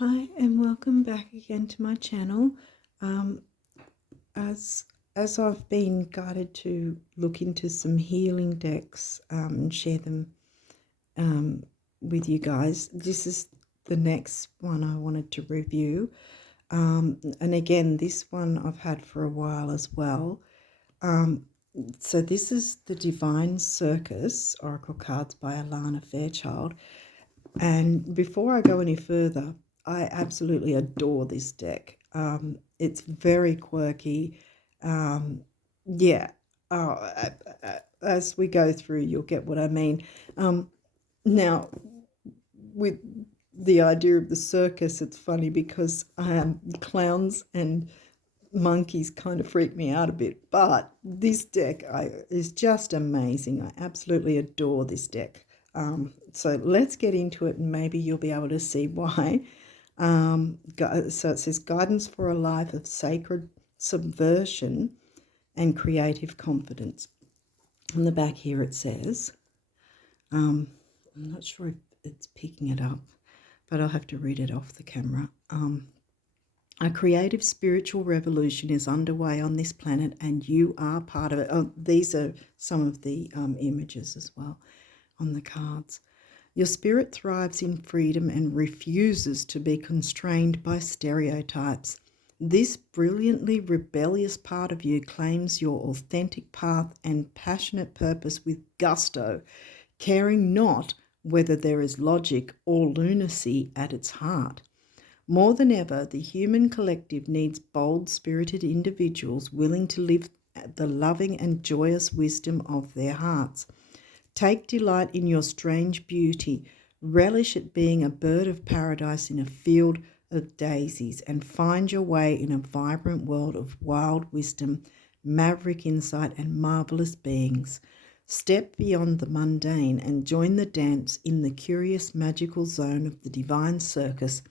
Hi and welcome back again to my channel. Um, as I've been guided to look into some healing decks and share them with you guys, this is the next one I wanted to review. And again, this one I've had for a while as well. So this is the Divine Circus Oracle cards by Alana Fairchild. And before I go any further, I absolutely adore this deck. It's very quirky. Yeah, as we go through, you'll get what I mean. Now, with the idea of the circus, it's funny because clowns and monkeys kind of freak me out a bit. But this deck is just amazing. I absolutely adore this deck. So let's get into it and maybe you'll be able to see why. So it says guidance for a life of sacred subversion and creative confidence. On the back here it says, I'm not sure if it's picking it up, but I'll have to read it off the camera. A creative spiritual revolution is underway on this planet and you are part of it. Oh, these are some of the images as well on the cards. Your spirit thrives in freedom and refuses to be constrained by stereotypes. This brilliantly rebellious part of you claims your authentic path and passionate purpose with gusto, caring not whether there is logic or lunacy at its heart. More than ever, the human collective needs bold-spirited individuals willing to live the loving and joyous wisdom of their hearts. Take delight in your strange beauty, relish at being a bird of paradise in a field of daisies, and find your way in a vibrant world of wild wisdom, maverick insight, and marvelous beings. Step beyond the mundane and join the dance in the curious magical zone of the Divine Circus,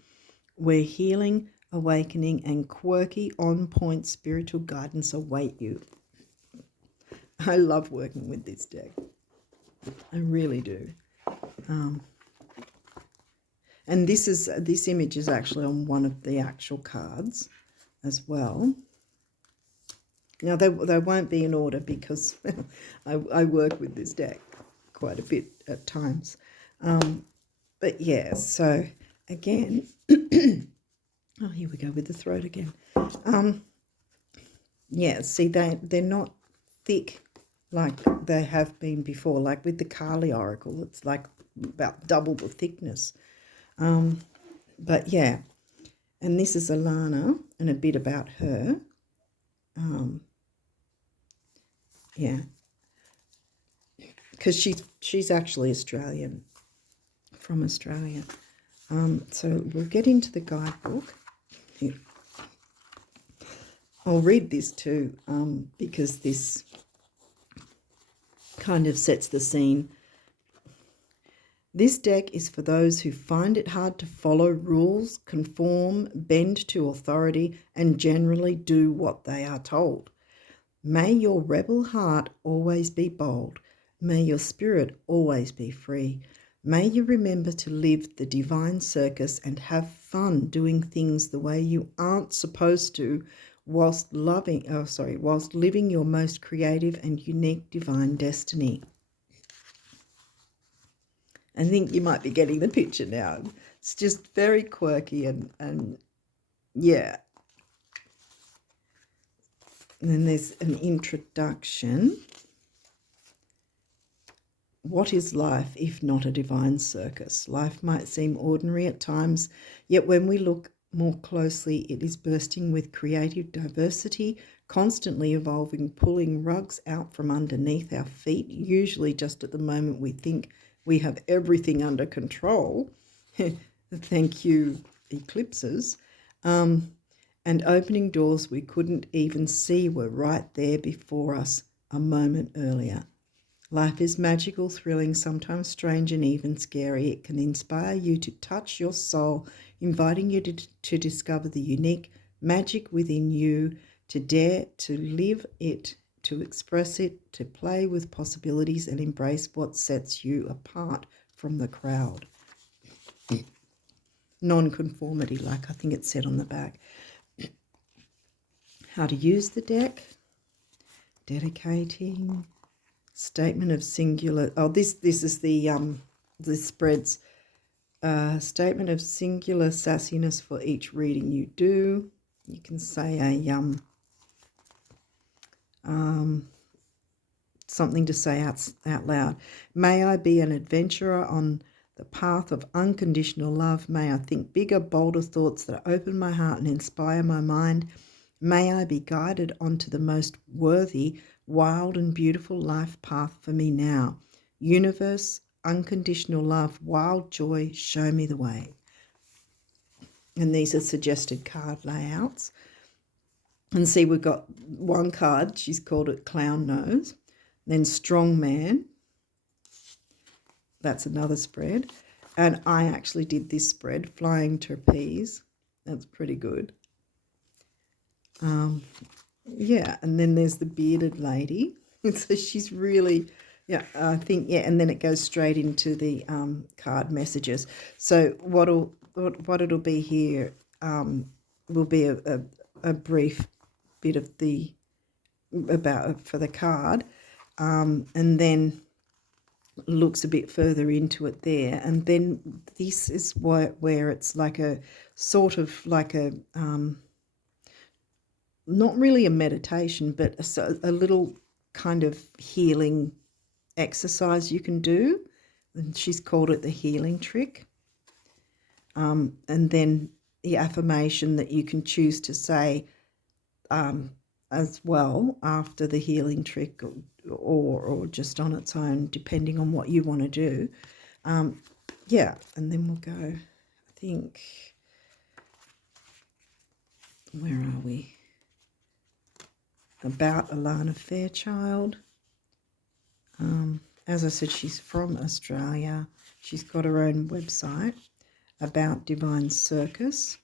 where healing, awakening, and quirky, on-point spiritual guidance await you. I love working with this deck. I really do. And this image is actually on one of the actual cards as well. Now, they won't be in order because I work with this deck quite a bit at times. But yeah, so again... Oh, here we go with the throat again. Yeah, see, they're not thick like they have been before. Like with the Kali Oracle, it's like about double the thickness. But yeah, and this is Alana and a bit about her. Yeah, because she's actually Australian, from Australia. So we'll get into the guidebook. Here. I'll read this too, because this kind of sets the scene. This deck is for those who find it hard to follow rules, conform, bend to authority, and generally do what they are told. May your rebel heart always be bold. May your spirit always be free. May you remember to live the divine circus and have fun doing things the way you aren't supposed to, whilst living your most creative and unique divine destiny. I think you might be getting the picture now. It's just very quirky and yeah. And then there's an introduction. What is life if not a divine circus? Life might seem ordinary at times, yet when we look more closely, it is bursting with creative diversity, constantly evolving, pulling rugs out from underneath our feet, usually just at the moment we think we have everything under control. Thank you, eclipses. And opening doors we couldn't even see were right there before us a moment earlier. Life is magical, thrilling, sometimes strange and even scary. It can inspire you to touch your soul, inviting you to discover the unique magic within you, to dare to live it, to express it, to play with possibilities and embrace what sets you apart from the crowd. non-conformity, like I think it said on the back. How to use the deck, dedicating, statement of singular. Oh, this is the this spreads. Statement of singular sassiness for each reading you do. You can say a something to say out loud. May I be an adventurer on the path of unconditional love. May I think bigger, bolder thoughts that open my heart and inspire my mind. May I be guided onto the most worthy, wild and beautiful life path for me now. Universe, unconditional love, wild joy, show me the way. And these are suggested card layouts. And see, we've got one card, she's called it Clown Nose. Then Strong Man, that's another spread. And I actually did this spread, Flying Trapeze. That's pretty good. Yeah, and then there's the Bearded Lady. So she's really, yeah, I think, yeah, and then it goes straight into the card messages. So what it'll be here will be a brief bit of the about for the card, and then looks a bit further into it there, and then this is where it's like a sort of like a not really a meditation, but a little kind of healing exercise you can do, and she's called it the healing trick. And then the affirmation that you can choose to say as well after the healing trick, or just on its own, depending on what you want to do. Yeah, and then we'll go, I think, where are we? About Alana Fairchild. As I said, she's from Australia. She's got her own website. About Divine Circus.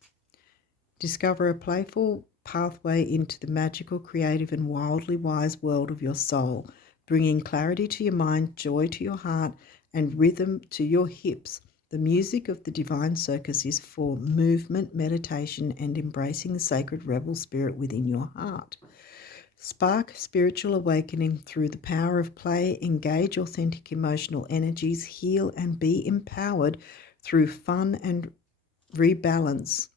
Discover a playful pathway into the magical, creative and wildly wise world of your soul, bringing clarity to your mind, joy to your heart and rhythm to your hips. The music of the Divine Circus is for movement, meditation and embracing the sacred rebel spirit within your heart. Spark spiritual awakening through the power of play, engage authentic emotional energies, heal and be empowered through fun and rebalance.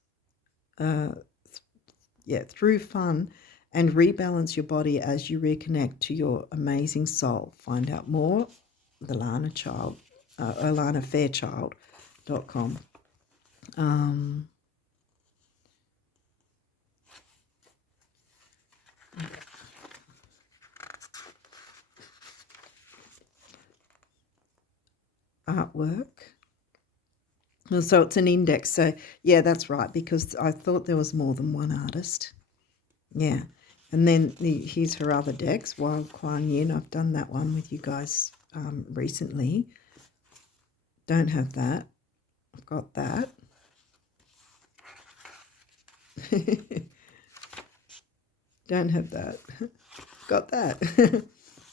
Through fun and rebalance your body as you reconnect to your amazing soul. Find out more at AlanaFairchild.com. Artwork. So it's an index. So, yeah, that's right, because I thought there was more than one artist. Yeah. And then here's her other decks, Wild Kuan Yin. I've done that one with you guys recently. Don't have that. I've got that. Don't have that. Got that.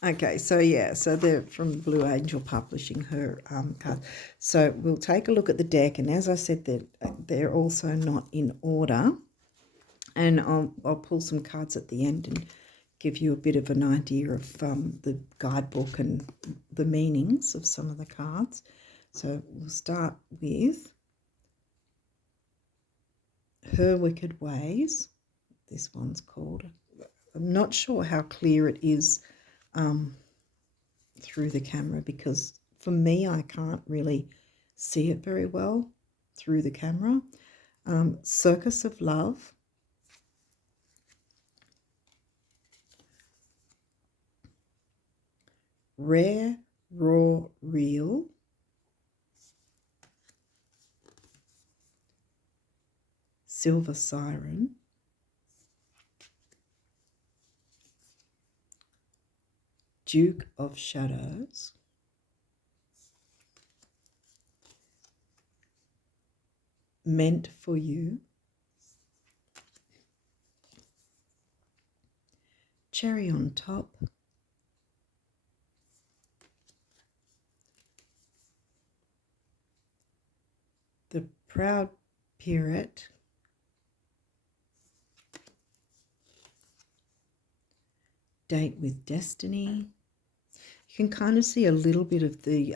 Okay, so yeah, so they're from Blue Angel Publishing, her card. So we'll take a look at the deck, and as I said, they're also not in order. And I'll pull some cards at the end and give you a bit of an idea of the guidebook and the meanings of some of the cards. So we'll start with Her Wicked Ways. This one's called. I'm not sure how clear it is through the camera, because for me I can't really see it very well through the camera. Circus of Love. Rare, Raw, Real. Silver Siren. Duke of Shadows. Meant for You. Cherry on Top. The Proud Pierrette, Date with Destiny. You can kind of see a little bit of the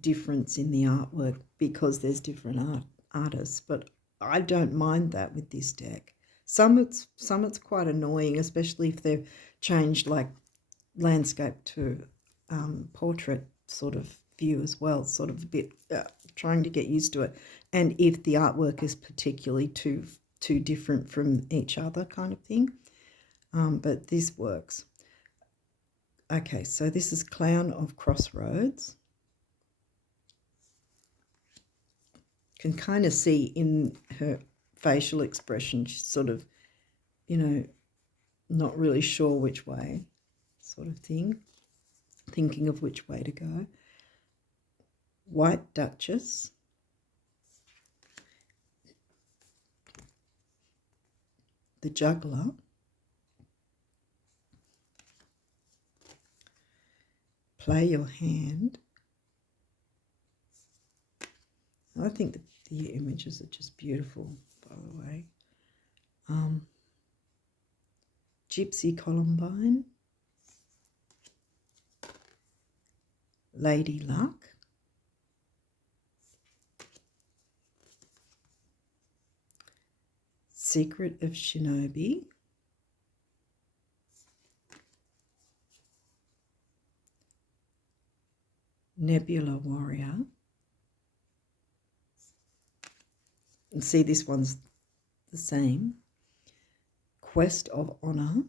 difference in the artwork because there's different artists, but I don't mind that with this deck. Some it's quite annoying, especially if they've changed like landscape to portrait sort of view as well, sort of a bit trying to get used to it, and if the artwork is particularly too different from each other kind of thing, but this works. Okay, so this is Clown of Crossroads. Can kind of see in her facial expression she's sort of, you know, not really sure which way sort of thing, thinking of which way to go. White Duchess, the Juggler, Play Your Hand. I think the images are just beautiful, by the way. Gypsy Columbine, Lady Luck, Secret of Shinobi, Nebula Warrior, and see this one's the same, Quest of Honor,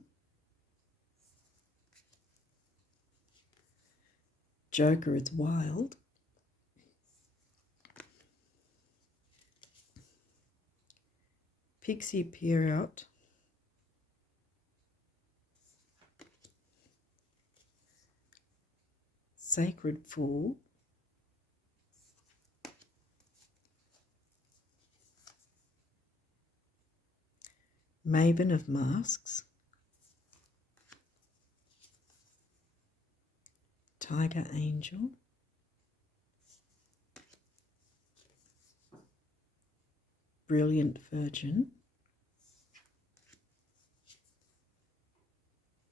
Joker is Wild, Pixie Pierrot, Sacred Fool, Maven of Masks, Tiger Angel, Brilliant Virgin,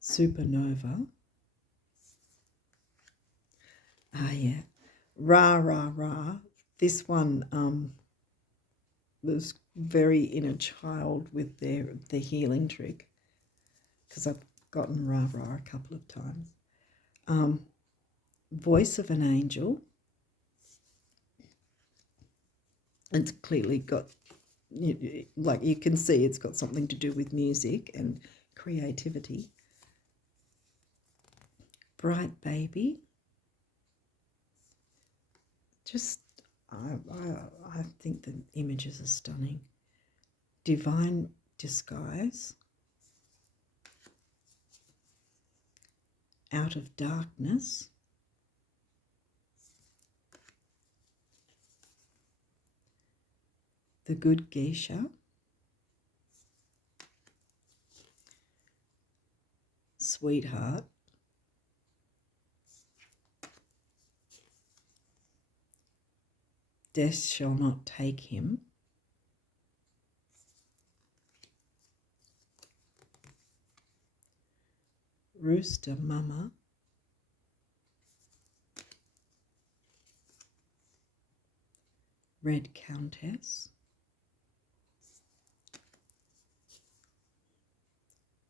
Supernova. Ah, yeah. Rah, rah, rah. This one was very inner child with the healing trick, because I've gotten rah, rah a couple of times. Voice of an Angel. It's clearly got, like you can see, it's got something to do with music and creativity. Bright Baby. Just, I think the images are stunning. Divine Disguise. Out of Darkness. The Good Geisha. Sweetheart. Death Shall Not Take Him. Rooster Mama. Red Countess.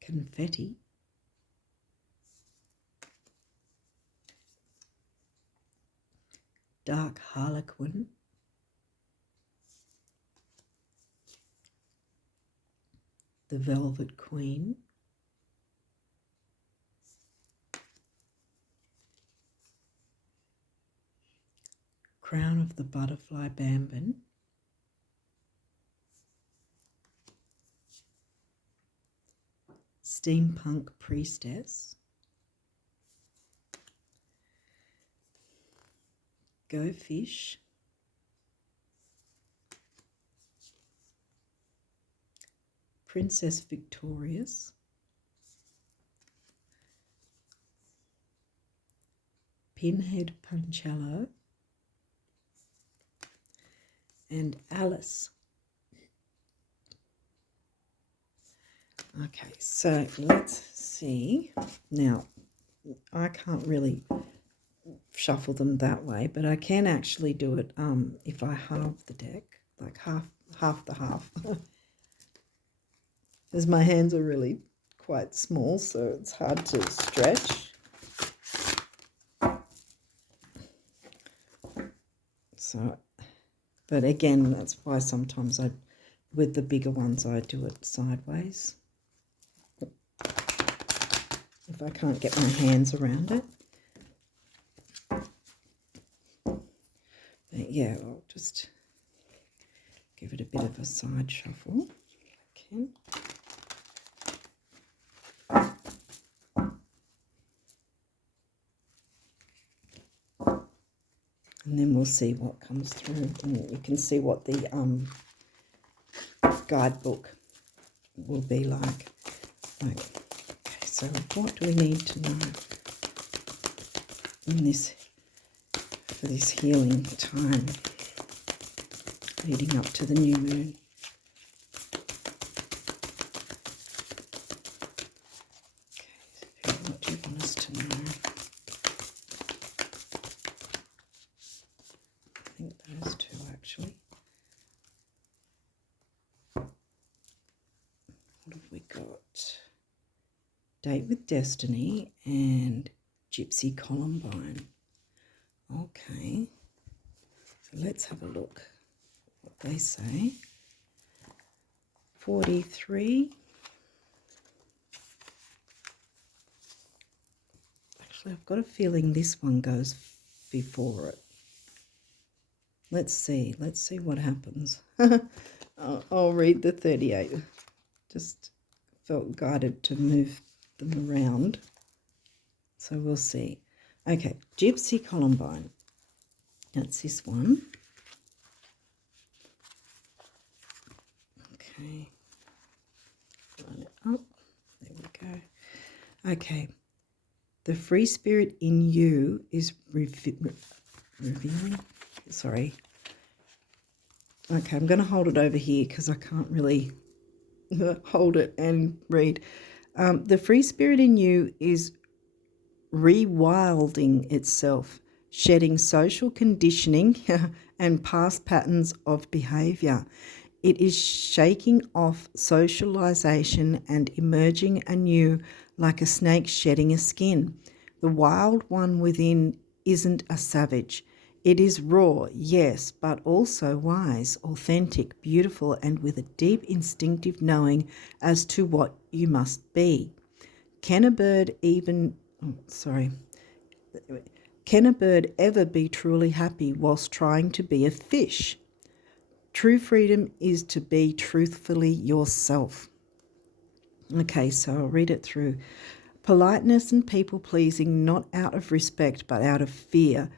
Confetti. Dark Harlequin. The Velvet Queen. Crown of the Butterfly Bambin. Steampunk Priestess. Go Fish. Princess Victorious. Pinhead Puncello. And Alice. Okay, so let's see. Now, I can't really shuffle them that way, but I can actually do it if I halve the deck, like half the half. Because my hands are really quite small, so it's hard to stretch. So, but again, that's why sometimes with the bigger ones, I do it sideways. If I can't get my hands around it. But yeah, I'll just give it a bit of a side shuffle. Okay. And then we'll see what comes through. And you can see what the guidebook will be like. Okay, so what do we need to know in this, for this healing time leading up to the new moon? Okay, what do you want us to know? I think those two actually. What have we got? Date with Destiny and Gypsy Columbine. Okay, so let's have a look what they say. 43. Actually, I've got a feeling this one goes before it. Let's see what happens. I'll read the 38. Just felt guided to move them around. So we'll see. Okay, Gypsy Columbine. That's this one. Okay. Line it up. There we go. Okay. The free spirit in you is revealing. Sorry. Okay, I'm going to hold it over here because I can't really hold it and read. The free spirit in you is rewilding itself, shedding social conditioning and past patterns of behaviour. It is shaking off socialization and emerging anew like a snake shedding a skin. The wild one within isn't a savage. It is raw, yes, but also wise, authentic, beautiful, and with a deep instinctive knowing as to what you must be. Can a bird ever be truly happy whilst trying to be a fish? True freedom is to be truthfully yourself. Okay, so I'll read it through. Politeness and people-pleasing, not out of respect but out of fear.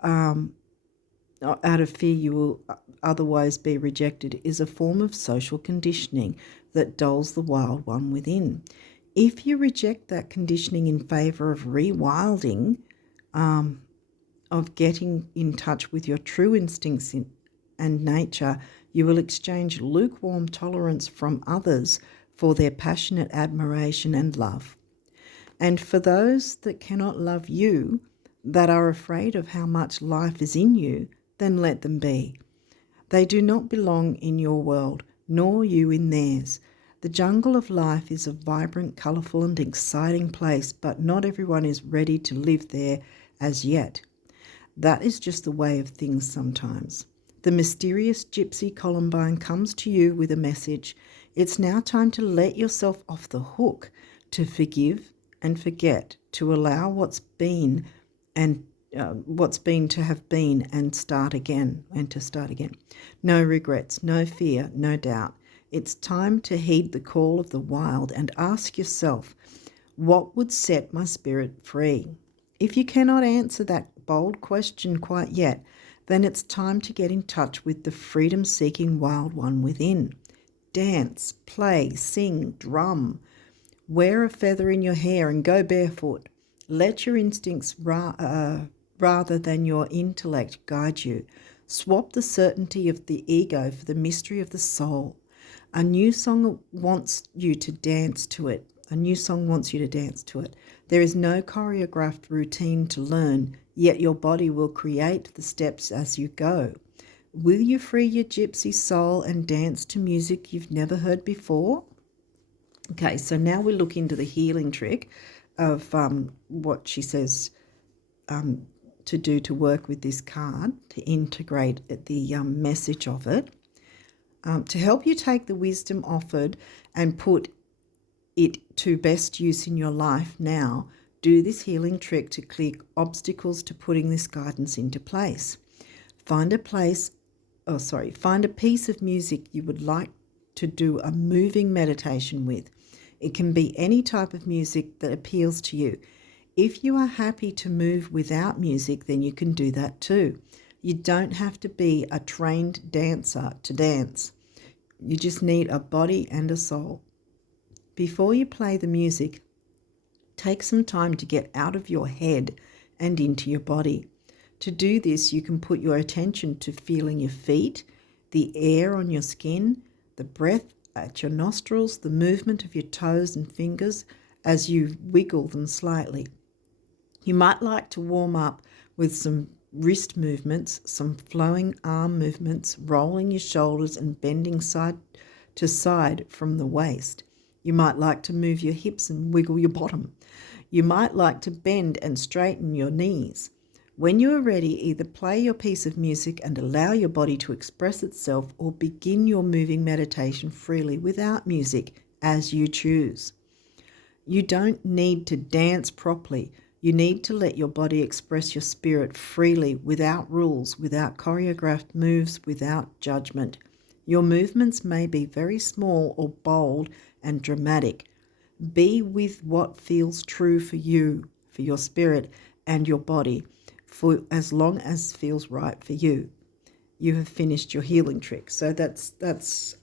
Out of fear you will otherwise be rejected, is a form of social conditioning that dulls the wild one within. If you reject that conditioning in favour of rewilding, of getting in touch with your true instincts and nature, you will exchange lukewarm tolerance from others for their passionate admiration and love. And for those that cannot love you, that are afraid of how much life is in you, then let them be. They do not belong in your world, nor you in theirs. The jungle of life is a vibrant, colourful and exciting place, but not everyone is ready to live there as yet. That is just the way of things sometimes. The mysterious Gypsy Columbine comes to you with a message. It's now time to let yourself off the hook, to forgive and forget, to allow what's been to have been and start again. No regrets, no fear, no doubt. It's time to heed the call of the wild and ask yourself, what would set my spirit free? If you cannot answer that bold question quite yet, then it's time to get in touch with the freedom-seeking wild one within. Dance, play, sing, drum. Wear a feather in your hair and go barefoot. Let your instincts rather than your intellect guide you. Swap the certainty of the ego for the mystery of the soul. A new song wants you to dance to it. A new song wants you to dance to it. There is no choreographed routine to learn, yet your body will create the steps as you go. Will you free your gypsy soul and dance to music you've never heard before? Okay, so now we look into the healing trick of what she says to do to work with this card, to integrate the message of it. To help you take the wisdom offered and put it to best use in your life now, do this healing trick to clear obstacles to putting this guidance into place. Find a piece of music you would like to do a moving meditation with. It can be any type of music that appeals to you. If you are happy to move without music, then you can do that too. You don't have to be a trained dancer to dance. You just need a body and a soul. Before you play the music, take some time to get out of your head and into your body. To do this, you can put your attention to feeling your feet, the air on your skin, the breath at your nostrils, the movement of your toes and fingers as you wiggle them slightly. You might like to warm up with some wrist movements, some flowing arm movements, rolling your shoulders and bending side to side from the waist. You might like to move your hips and wiggle your bottom. You might like to bend and straighten your knees. When you are ready, either play your piece of music and allow your body to express itself, or begin your moving meditation freely without music as you choose. You don't need to dance properly. You need to let your body express your spirit freely, without rules, without choreographed moves, without judgment. Your movements may be very small or bold and dramatic. Be with what feels true for you, for your spirit and your body, for as long as feels right for you. You have finished your healing trick. So that's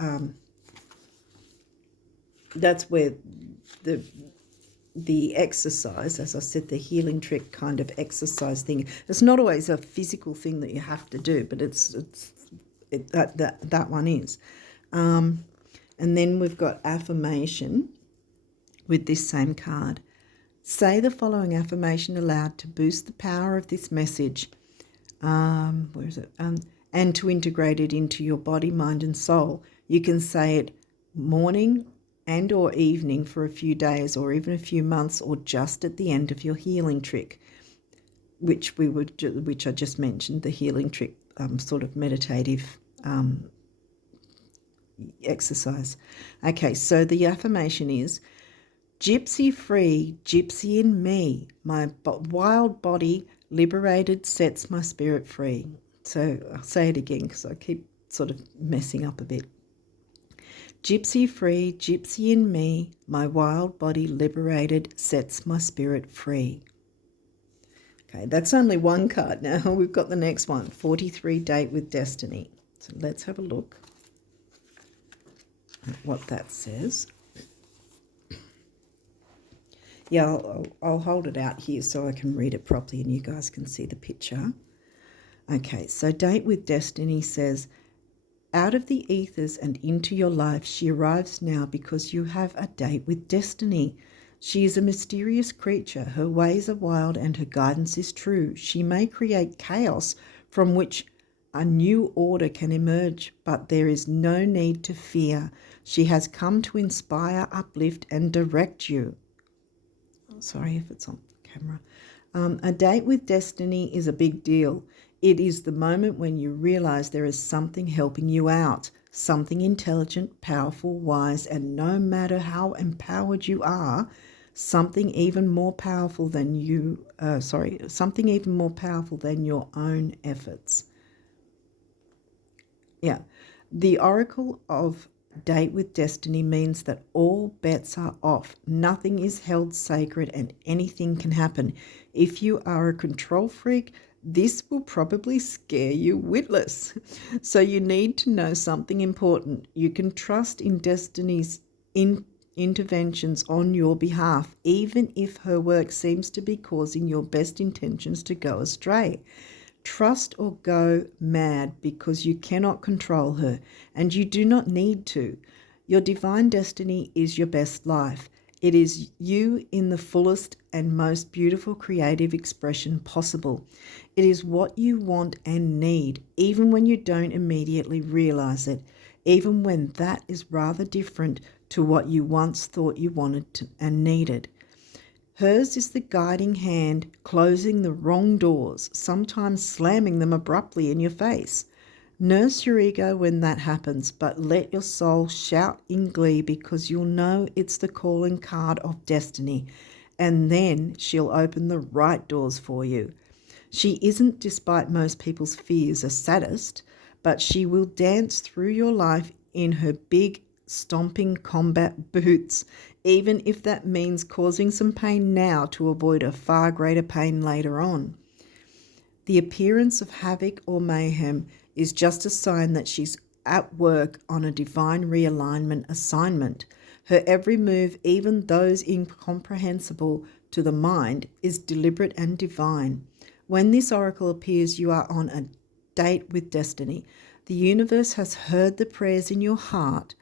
where the exercise, as I said, the healing trick kind of exercise thing. It's not always a physical thing that you have to do, but that one is. And then we've got affirmation with this same card. Say the following affirmation aloud to boost the power of this message. And to integrate it into your body, mind, and soul. You can say it morning and or evening for a few days, or even a few months, or just at the end of your healing trick, which I just mentioned, the healing trick sort of meditative exercise. Okay, so the affirmation is: gypsy free, gypsy in me, my wild body liberated sets my spirit free. So I'll say it again because I keep sort of messing up a bit. Gypsy free, gypsy in me, my wild body liberated sets my spirit free. Okay, that's only one card. Now we've got the next one, 43 Date with Destiny. So let's have a look at what that says. Yeah, I'll hold it out here so I can read it properly and you guys can see the picture. Okay, so Date with Destiny says, out of the ethers and into your life, she arrives now because you have a date with destiny. She is a mysterious creature. Her ways are wild and her guidance is true. She may create chaos from which a new order can emerge, but there is no need to fear. She has come to inspire, uplift, and direct you. Sorry if it's on camera. A date with destiny is a big deal. It is the moment when you realize there is something helping you out, something intelligent, powerful, wise, and no matter how empowered you are, something even more powerful than something even more powerful than your own efforts. Yeah, the Oracle of Date with Destiny means that all bets are off. Nothing is held sacred and anything can happen. If you are a control freak, this will probably scare you witless. So you need to know something important. You can trust in Destiny's interventions on your behalf, even if her work seems to be causing your best intentions to go astray. Trust or go mad because you cannot control her, and you do not need to. Your divine destiny is your best life. It is you in the fullest and most beautiful creative expression possible. It is what you want and need, even when you don't immediately realize it, even when that is rather different to what you once thought you wanted and needed. Hers is the guiding hand closing the wrong doors, sometimes slamming them abruptly in your face. Nurse your ego when that happens, but let your soul shout in glee because you'll know it's the calling card of destiny, and then she'll open the right doors for you. She isn't, despite most people's fears, a sadist, but she will dance through your life in her big, stomping combat boots, even if that means causing some pain now to avoid a far greater pain later on. The appearance of havoc or mayhem is just a sign that she's at work on a divine realignment assignment. Her every move, even those incomprehensible to the mind, is deliberate and divine. When this oracle appears, you are on a date with destiny. The universe has heard the prayers in your heart,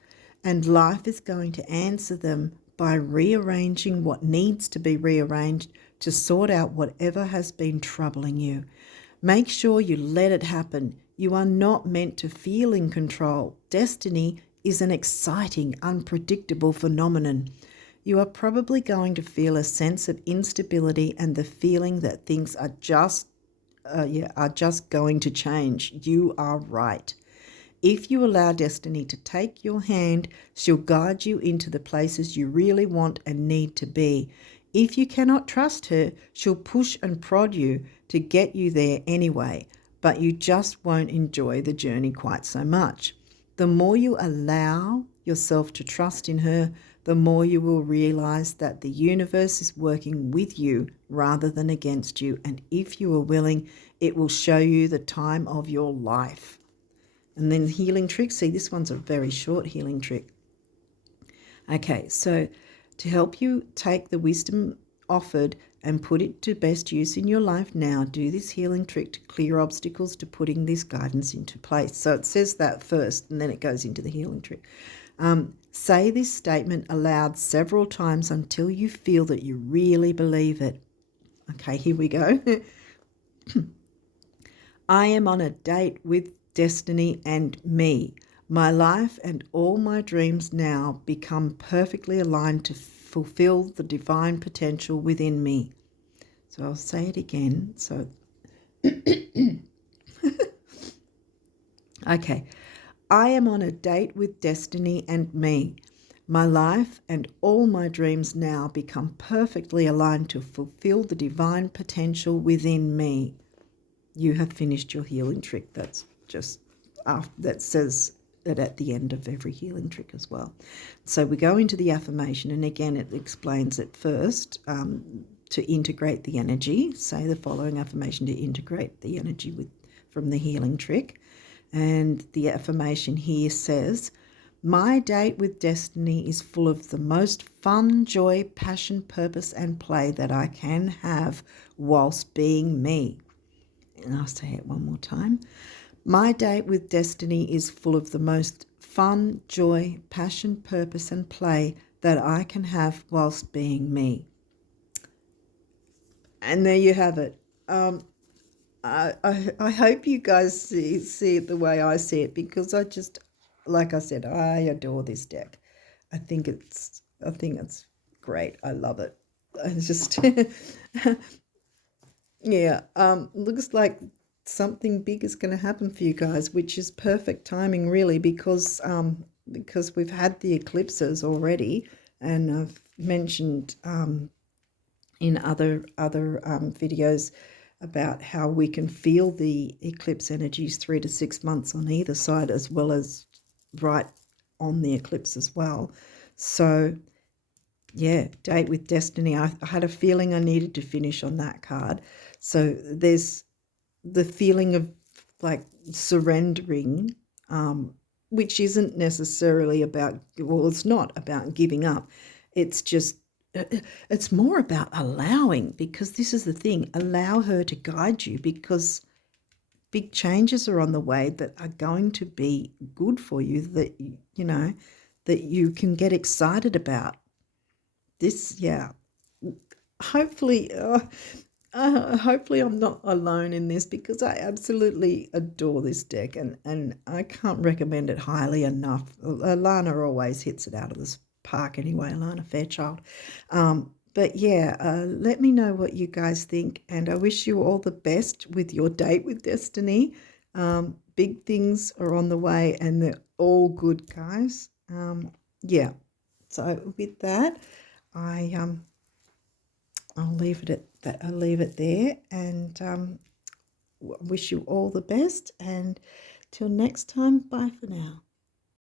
and life is going to answer them by rearranging what needs to be rearranged to sort out whatever has been troubling you. Make sure you let it happen. You are not meant to feel in control. Destiny is an exciting, unpredictable phenomenon. You are probably going to feel a sense of instability and the feeling that things are just going to change. You are right. If you allow destiny to take your hand, she'll guide you into the places you really want and need to be. If you cannot trust her, she'll push and prod you to get you there anyway, but you just won't enjoy the journey quite so much. The more you allow yourself to trust in her, the more you will realize that the universe is working with you rather than against you, and if you are willing, it will show you the time of your life. And then healing trick. See, this one's a very short healing trick. Okay, so to help you take the wisdom offered and put it to best use in your life now, do this healing trick to clear obstacles to putting this guidance into place. So it says that first, and then it goes into the healing trick. Say this statement aloud several times until you feel that you really believe it. Okay, here we go. I am on a date with destiny and me. My life and all my dreams now become perfectly aligned to fulfill the divine potential within me. So I'll say it again. So, okay. I am on a date with destiny and me. My life and all my dreams now become perfectly aligned to fulfill the divine potential within me. You have finished your healing trick. That's just that says it at the end of every healing trick as well. So we go into the affirmation, and again it explains it first to integrate the energy. Say the following affirmation to integrate the energy from the healing trick. And the affirmation here says, my date with destiny is full of the most fun, joy, passion, purpose and play that I can have whilst being me. And I'll say it one more time. My date with destiny is full of the most fun, joy, passion, purpose and play that I can have whilst being me. And there you have it. I hope you guys see it the way I see it, because I just, like I said, I adore this deck. I think it's great. I love it. I just yeah, looks like something big is going to happen for you guys, which is perfect timing really, because we've had the eclipses already, and I've mentioned in other videos about how we can feel the eclipse energies 3 to 6 months on either side, as well as right on the eclipse as well. So yeah, date with destiny. I had a feeling I needed to finish on that card. So there's the feeling of like surrendering, which isn't necessarily about, well, it's not about giving up. It's more about allowing, because this is the thing, allow her to guide you, because big changes are on the way that are going to be good for you, that, you know, that you can get excited about. This, yeah. Hopefully, hopefully I'm not alone in this, because I absolutely adore this deck, and I can't recommend it highly enough. Alana always hits it out of this park anyway, Alana Fairchild. But yeah, let me know what you guys think, and I wish you all the best with your date with Destiny. Big things are on the way, and they're all good, guys. Yeah. So with that, I'll leave it at that. I'll leave it there, and wish you all the best. And till next time, bye for now.